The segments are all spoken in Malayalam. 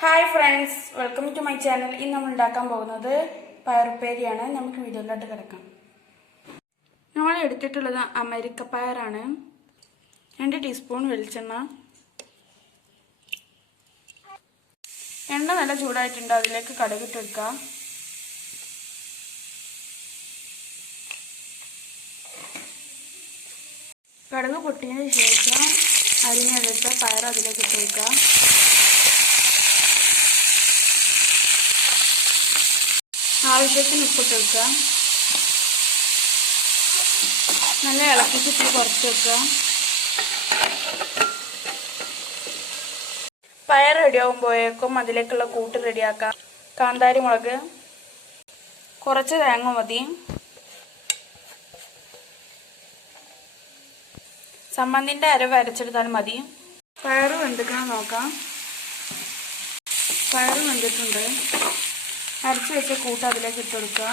Hi friends, welcome to my channel. ഇന്ന് നമ്മൾ ഉണ്ടാക്കാൻ പോകുന്നത് പയറുപ്പേരിയാണ്. നമുക്ക് വീഡിയോയിലോട്ട് കിടക്കാം. നമ്മൾ എടുത്തിട്ടുള്ളത് അമരിക്കപ്പയറാണ്. 2 ടീസ്പൂൺ വെളിച്ചെണ്ണ. എണ്ണ നല്ല ചൂടായിട്ടുണ്ട്, അതിലേക്ക് കടുകിട്ടെടുക്കുക. കടുക് പൊട്ടിയതിന് ശേഷം അരിഞ്ഞെടുത്ത പയർ അതിലേക്ക് ഇട്ട് വയ്ക്കുക. ആവശ്യത്തിന് ഉപ്പിട്ട് വെക്കുക. നല്ല ഇളക്കിച്ച് തീ കുറച്ച് വെക്കുക. പയർ റെഡിയാകുമ്പോഴേക്കും അതിലേക്കുള്ള കൂട്ട് റെഡിയാക്കാം. കാന്താരി മുളക്, കുറച്ച് തേങ്ങ മതി. ചമ്മന്തിൻ്റെ അരവ് അരച്ചെടുത്താൽ മതി. പയർ വെന്തിക്കണം നോക്കാം. പയർ വെന്തിട്ടുണ്ട്. അരച്ച് വെച്ച കൂട്ട് അതിലേക്ക് ഇട്ട് കൊടുക്കുക.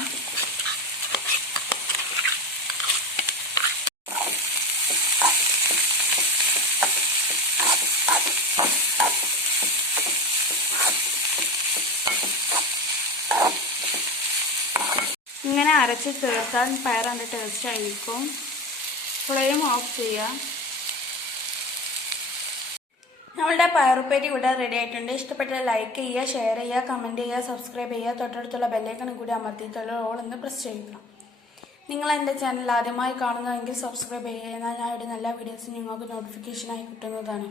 ഇങ്ങനെ അരച്ച് ചേർത്താൽ പയർ അതിൻ്റെ ടേസ്റ്റ് ആയിരിക്കും. ഫ്ലെയിം ഓഫ് ചെയ്യുക. നമ്മളുടെ പയറുപ്പേരി ഇവിടെ റെഡി ആയിട്ടുണ്ട്. ഇഷ്ടപ്പെട്ടാൽ ലൈക്ക് ചെയ്യുക, ഷെയർ ചെയ്യുക, കമൻറ്റ് ചെയ്യുക, സബ്സ്ക്രൈബ് ചെയ്യുക. തൊട്ടടുത്തുള്ള ബെല്ലൈക്കൺ കൂടി അമർത്തിയിട്ടുള്ള ഓൾ എന്ന് പ്രസ് ചെയ്യുക. നിങ്ങൾ എൻ്റെ ചാനൽ ആദ്യമായി കാണുന്നതെങ്കിൽ സബ്സ്ക്രൈബ് ചെയ്യുക. എന്നാൽ ഞാൻ ഇവിടെ നല്ല വീഡിയോസ് നിങ്ങൾക്ക് നോട്ടിഫിക്കേഷനായി കിട്ടുന്നതാണ്.